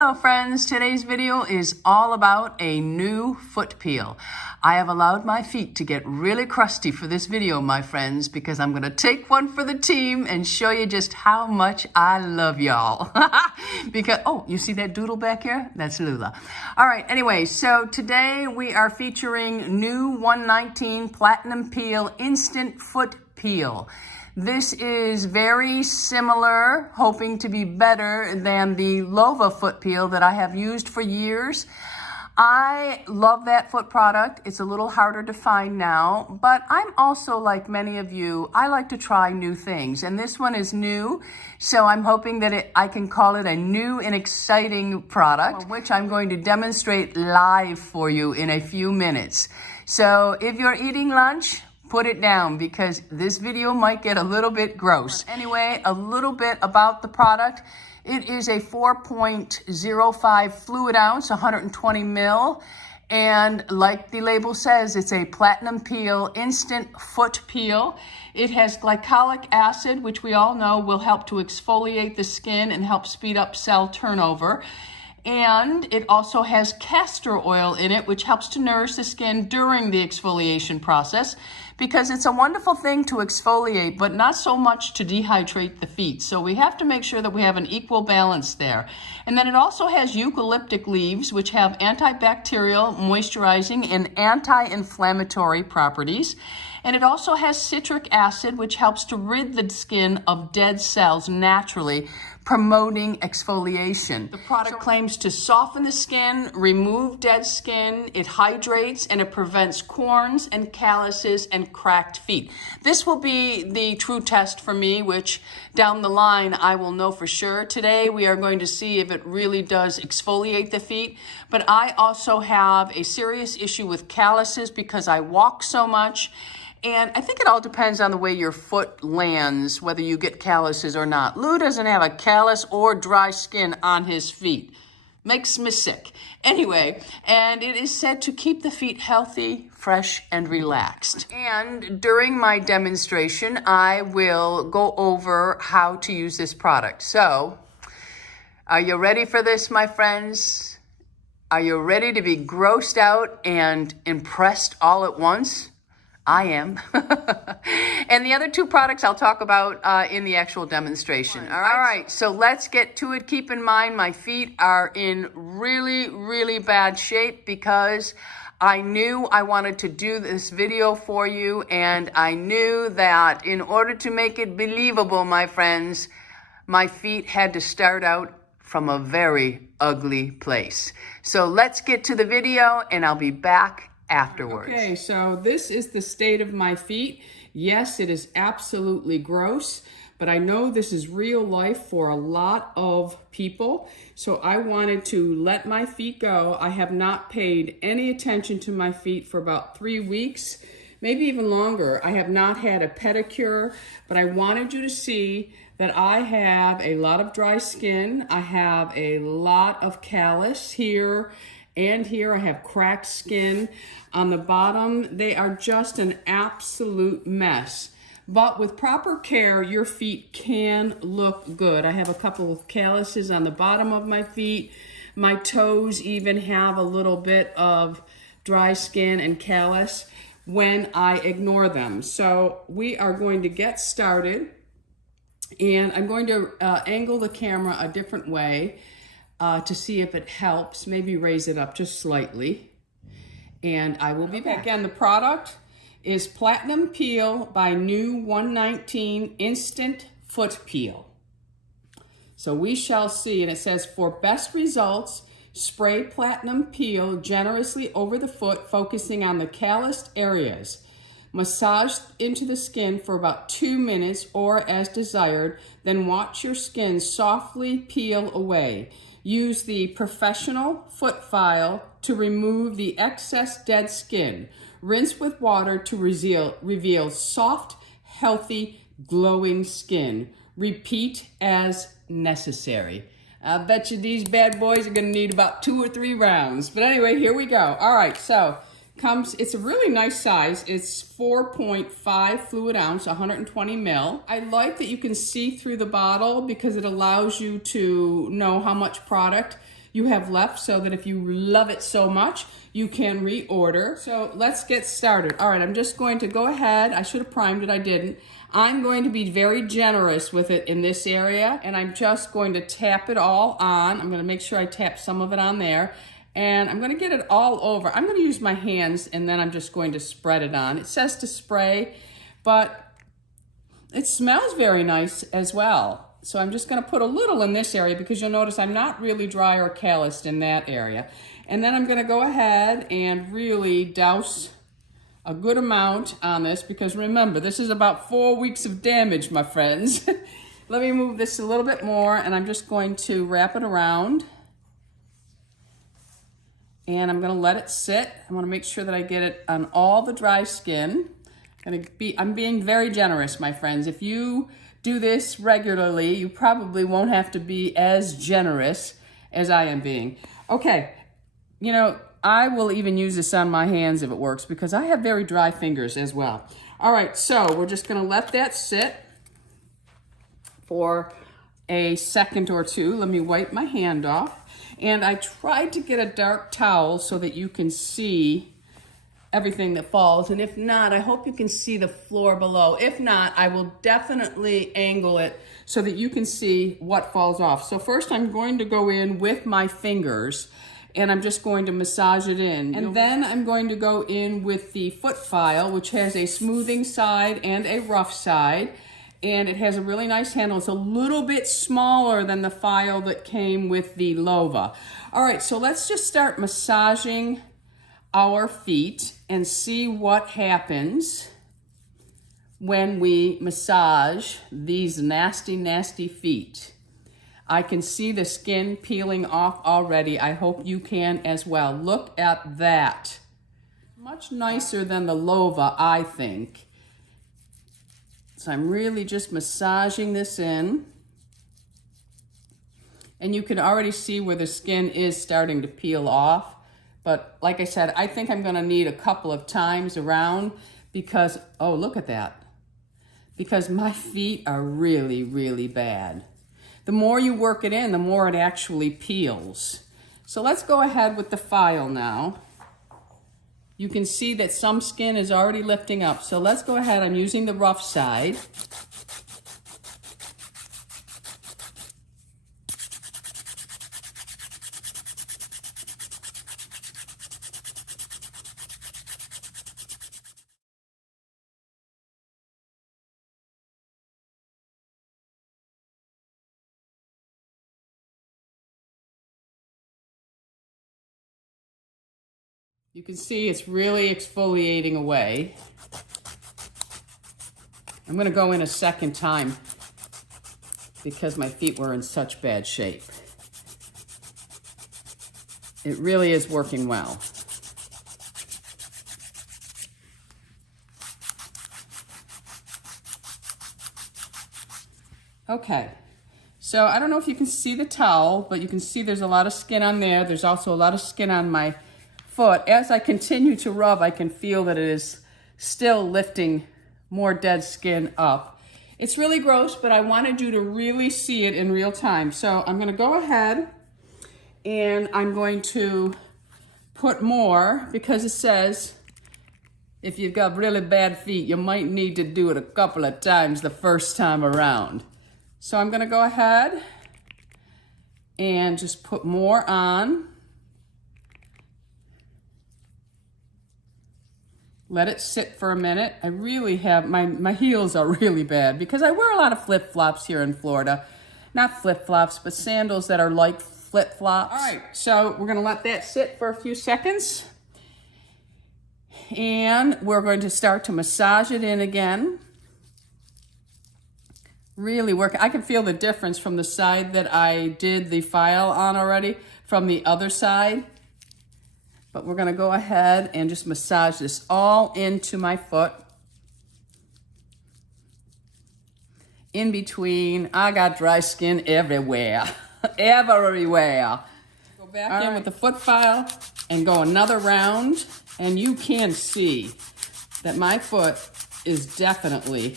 Hello friends, today's video is all about a new foot peel. I have allowed my feet to get really crusty for this video, my friends, because I'm going to take one for the team and show you just how much I love y'all. Because, oh, you see that doodle back here? That's Lula. All right, anyway, so today we are featuring new 119 Platinum Peel Instant Foot Peel. This is very similar, hoping to be better than the Lova foot peel that I have used for years. I love that foot product. It's a little harder to find now, but I'm also, like many of you, I like to try new things, and this one is new, so I'm hoping that I can call it a new and exciting product, which I'm going to demonstrate live for you in a few minutes. So if you're eating lunch, put it down because this video might get a little bit gross. Anyway, a little bit about the product. It is a 4.05 fluid ounce, 120 mil. And like the label says, it's a platinum peel, instant foot peel. It has glycolic acid, which we all know will help to exfoliate the skin and help speed up cell turnover. And it also has castor oil in it, which helps to nourish the skin during the exfoliation process, because it's a wonderful thing to exfoliate, but not so much to dehydrate the feet. So we have to make sure that we have an equal balance there. And then it also has eucalyptic leaves, which have antibacterial, moisturizing, and anti-inflammatory properties. And it also has citric acid, which helps to rid the skin of dead cells naturally, promoting exfoliation. The product claims to soften the skin, remove dead skin, it hydrates, and it prevents corns and calluses and cracked feet. This will be the true test for me, which down the line I will know for sure. Today we are going to see if it really does exfoliate the feet, but I also have a serious issue with calluses because I walk so much. And I think it all depends on the way your foot lands, whether you get calluses or not. Lou doesn't have a callus or dry skin on his feet. Makes me sick. Anyway, and it is said to keep the feet healthy, fresh, and relaxed. And during my demonstration, I will go over how to use this product. So, are you ready for this, my friends? Are you ready to be grossed out and impressed all at once? I am. And the other two products I'll talk about in the actual demonstration. All right, so let's get to it. Keep in mind my feet are in really, really bad shape because I knew I wanted to do this video for you, and I knew that in order to make it believable, my friends, my feet had to start out from a very ugly place. So let's get to the video and I'll be back afterwards. Okay, so this is the state of my feet. Yes, it is absolutely gross, but I know this is real life for a lot of people. So I wanted to let my feet go. I have not paid any attention to my feet for about 3 weeks, maybe even longer. I have not had a pedicure, but I wanted you to see that I have a lot of dry skin. I have a lot of callus here and here. I have cracked skin. On the bottom, they are just an absolute mess. But with proper care, your feet can look good. I have a couple of calluses on the bottom of my feet. My toes even have a little bit of dry skin and callus when I ignore them. So we are going to get started. And I'm going to angle the camera a different way to see if it helps. Maybe raise it up just slightly. And I will be back. Again, the product is Platinum Peel by New 119 Instant Foot Peel. So we shall see. And it says, for best results, spray Platinum Peel generously over the foot, focusing on the calloused areas. Massage into the skin for about 2 minutes or as desired, then watch your skin softly peel away. Use the professional foot file to remove the excess dead skin. Rinse with water to reveal soft, healthy, glowing skin. Repeat as necessary. I bet you these bad boys are gonna need about 2 or 3 rounds. But anyway, here we go. All right, so it's a really nice size. It's 4.5 fluid ounce, 120 mil. I like that you can see through the bottle because it allows you to know how much product you have left, so that if you love it so much, you can reorder. So let's get started. All right, I'm just going to go ahead. I should have primed it, I didn't. I'm going to be very generous with it in this area, and I'm just going to tap it all on. I'm going to make sure I tap some of it on there, and I'm going to get it all over. I'm going to use my hands, and then I'm just going to spread it on. It says to spray, but it smells very nice as well. So I'm just going to put a little in this area because you'll notice I'm not really dry or calloused in that area. And then I'm going to go ahead and really douse a good amount on this, because remember, this is about 4 weeks of damage, my friends. Let me move this a little bit more, and I'm just going to wrap it around. And I'm going to let it sit. I want to make sure that I get it on all the dry skin. I'm being very generous, my friends. If you do this regularly, you probably won't have to be as generous as I am being. Okay, you know, I will even use this on my hands if it works, because I have very dry fingers as well. All right, so we're just going to let that sit for a second or two. Let me wipe my hand off. And I tried to get a dark towel so that you can see everything that falls. And if not, I hope you can see the floor below. If not, I will definitely angle it so that you can see what falls off. So first I'm going to go in with my fingers, and I'm just going to massage it in. And then I'm going to go in with the foot file, which has a smoothing side and a rough side. And it has a really nice handle. It's a little bit smaller than the file that came with the Lova. All right, so let's just start massaging our feet and see what happens when we massage these nasty, nasty feet. I can see the skin peeling off already. I hope you can as well. Look at that. Much nicer than the Lova, I think. So I'm really just massaging this in. And you can already see where the skin is starting to peel off. But like I said, I think I'm gonna need a couple of times around because, oh, look at that. Because my feet are really, really bad. The more you work it in, the more it actually peels. So let's go ahead with the file now. You can see that some skin is already lifting up. So let's go ahead. I'm using the rough side. You can see it's really exfoliating away. I'm going to go in a second time because my feet were in such bad shape. It really is working well. Okay, so I don't know if you can see the towel, but you can see there's a lot of skin on there. There's also a lot of skin on my foot. As I continue to rub, I can feel that it is still lifting more dead skin up. It's really gross, but I wanted you to really see it in real time. So I'm going to go ahead and I'm going to put more, because it says if you've got really bad feet, you might need to do it a couple of times the first time around. So I'm going to go ahead and just put more on. Let it sit for a minute. I really have, my heels are really bad because I wear a lot of flip-flops here in Florida. Not flip-flops, but sandals that are like flip-flops. All right, so we're gonna let that sit for a few seconds. And we're going to start to massage it in again. Really work. I can feel the difference from the side that I did the file on already from the other side. But we're gonna go ahead and just massage this all into my foot. In between, I got dry skin everywhere, everywhere. Go back in with the foot file and go another round, and you can see that my foot is definitely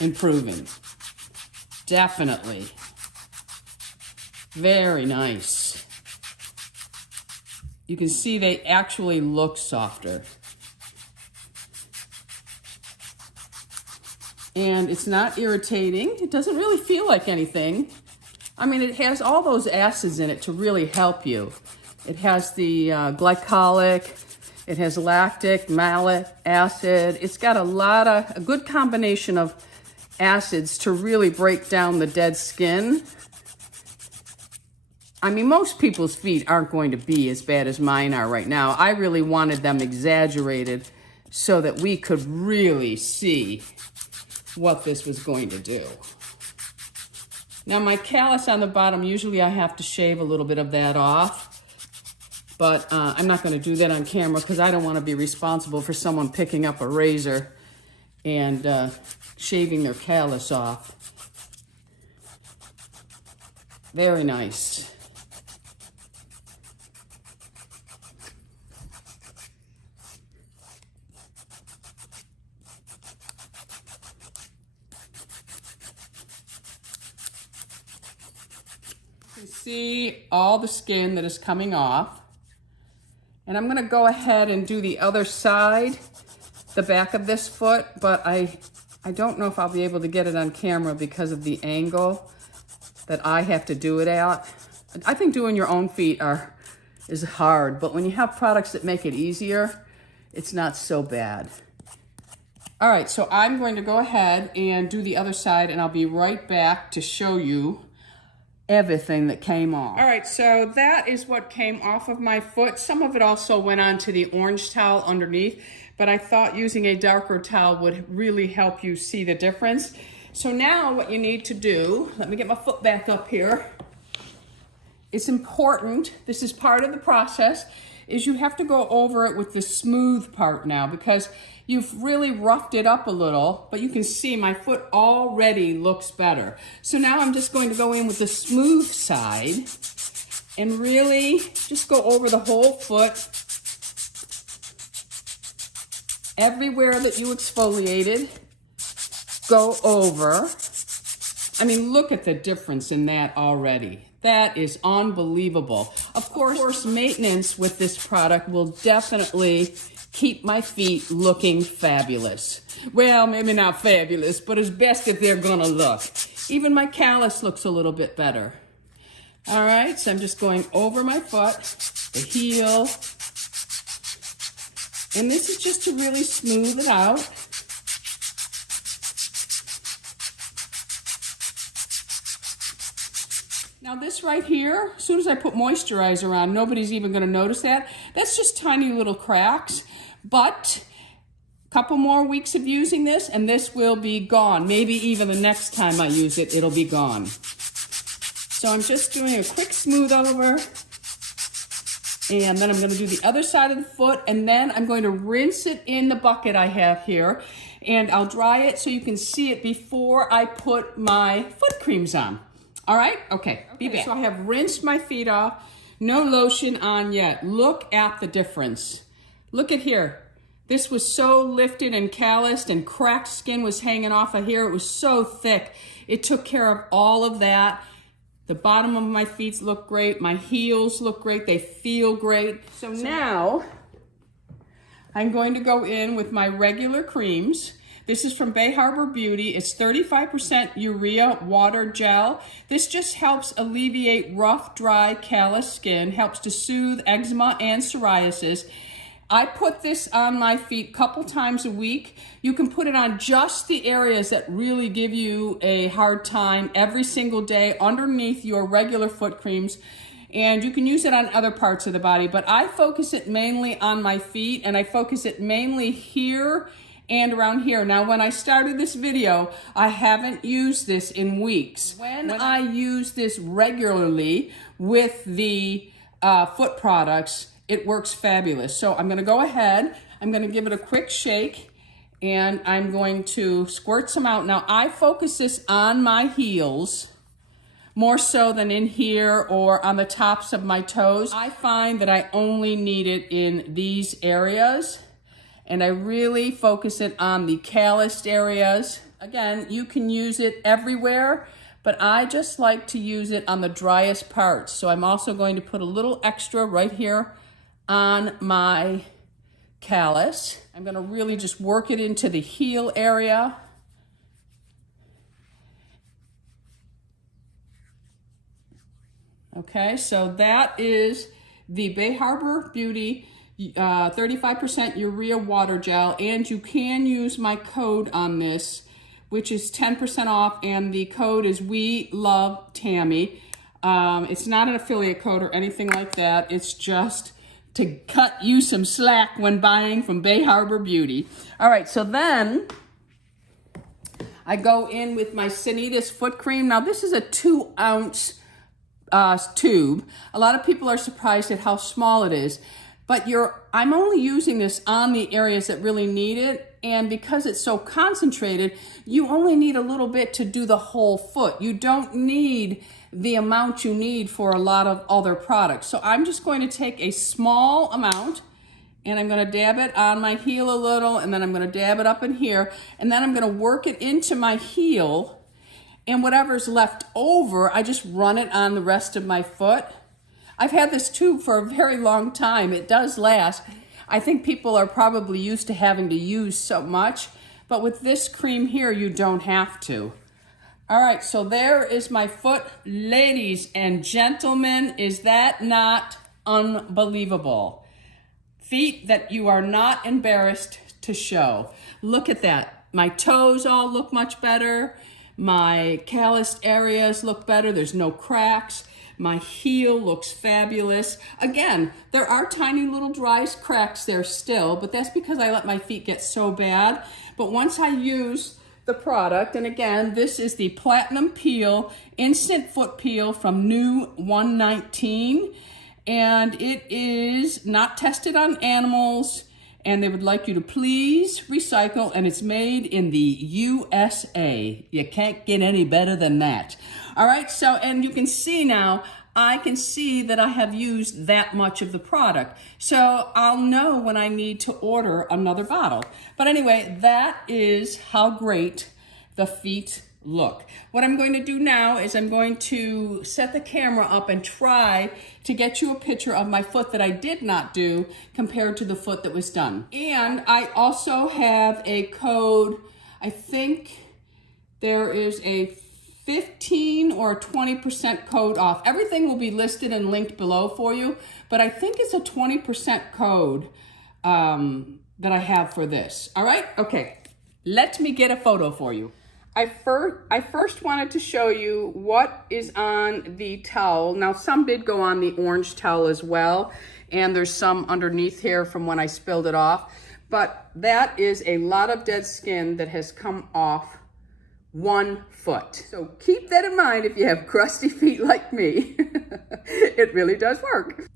improving. Definitely. Very nice. you can see they actually look softer. And it's not irritating. It doesn't really feel like anything. I mean, it has all those acids in it to really help you. It has the glycolic, it has lactic, malic acid. It's got a good combination of acids to really break down the dead skin. I mean, most people's feet aren't going to be as bad as mine are right now. I really wanted them exaggerated so that we could really see what this was going to do. Now my callus on the bottom, usually I have to shave a little bit of that off, but I'm not going to do that on camera because I don't want to be responsible for someone picking up a razor and shaving their callus off. Very nice. You can see all the skin that is coming off. And I'm going to go ahead and do the other side, the back of this foot, but I don't know if I'll be able to get it on camera because of the angle that I have to do it at. I think doing your own feet is hard, but when you have products that make it easier, it's not so bad. All right, so I'm going to go ahead and do the other side, and I'll be right back to show you everything that came off. All right, so that is what came off of my foot. Some of it also went onto the orange towel underneath, but I thought using a darker towel would really help you see the difference. So now what you need to do, let me get my foot back up here. It's important, this is part of the process, is you have to go over it with the smooth part now because you've really roughed it up a little, but you can see my foot already looks better. So now I'm just going to go in with the smooth side and really just go over the whole foot. Everywhere that you exfoliated, go over. I mean, look at the difference in that already. That is unbelievable. Of course, maintenance with this product will definitely keep my feet looking fabulous. Well, maybe not fabulous, but as best as they're gonna look. Even my callus looks a little bit better. All right, so I'm just going over my foot, the heel, and this is just to really smooth it out. Now this right here, as soon as I put moisturizer on, nobody's even gonna notice that. That's just tiny little cracks, but a couple more weeks of using this and this will be gone. Maybe even the next time I use it, it'll be gone. So I'm just doing a quick smooth over, and then I'm gonna do the other side of the foot, and then I'm going to rinse it in the bucket I have here, and I'll dry it so you can see it before I put my foot creams on. All right, okay, be back. So I have rinsed my feet off, no lotion on yet. Look at the difference. Look at here. This was so lifted and calloused and cracked skin was hanging off of here. It was so thick. It took care of all of that. The bottom of my feet look great. My heels look great. They feel great. So now I'm going to go in with my regular creams. This is from Bay Harbor Beauty. It's 35% urea water gel. This just helps alleviate rough, dry, callous skin, helps to soothe eczema and psoriasis. I put this on my feet a couple times a week. You can put it on just the areas that really give you a hard time every single day underneath your regular foot creams. And you can use it on other parts of the body, but I focus it mainly on my feet, and I focus it mainly here and around here. Now, when I started this video, I haven't used this in weeks. When I use this regularly with the foot products, it works fabulous. So I'm gonna go ahead, I'm gonna give it a quick shake, and I'm going to squirt some out. Now, I focus this on my heels more so than in here or on the tops of my toes. I find that I only need it in these areas, and I really focus it on the calloused areas. Again, you can use it everywhere, but I just like to use it on the driest parts. So I'm also going to put a little extra right here on my callus. I'm going to really just work it into the heel area. Okay, so that is the Bay Harbor Beauty 35% urea water gel, and you can use my code on this, which is 10% off, and the code is We Love Tammy. It's not an affiliate code or anything like that. It's just to cut you some slack when buying from Bay Harbor Beauty. All right, so then I go in with my Sanitas foot cream. Now this is a 2-ounce tube. A lot of people are surprised at how small it is, but I'm only using this on the areas that really need it, and because it's so concentrated, you only need a little bit to do the whole foot. You don't need the amount you need for a lot of other products. So I'm just going to take a small amount, and I'm going to dab it on my heel a little, and then I'm going to dab it up in here, and then I'm going to work it into my heel. And whatever's left over, I just run it on the rest of my foot. I've had this tube for a very long time. It does last. I think people are probably used to having to use so much, but with this cream here, you don't have to. All right, so there is my foot. Ladies and gentlemen, is that not unbelievable? Feet that you are not embarrassed to show. Look at that. My toes all look much better. My calloused areas look better. There's no cracks. My heel looks fabulous. Again, there are tiny little dry cracks there still, but that's because I let my feet get so bad. But once I use the product, and again, this is the Platinum Peel Instant Foot Peel from New 119, and it is not tested on animals, and they would like you to please recycle, and it's made in the USA. You can't get any better than that. All right, so, and you can see now, I can see that I have used that much of the product. So I'll know when I need to order another bottle. But anyway, that is how great the feet look. What I'm going to do now is I'm going to set the camera up and try to get you a picture of my foot that I did not do compared to the foot that was done. And I also have a code. I think there is a 15 or 20% code off. Everything will be listed and linked below for you, but I think it's a 20% code that I have for this. All right, okay, let me get a photo for you. I first wanted to show you what is on the towel. Now, some did go on the orange towel as well, and there's some underneath here from when I spilled it off, but that is a lot of dead skin that has come off one foot. So keep that in mind if you have crusty feet like me. It really does work.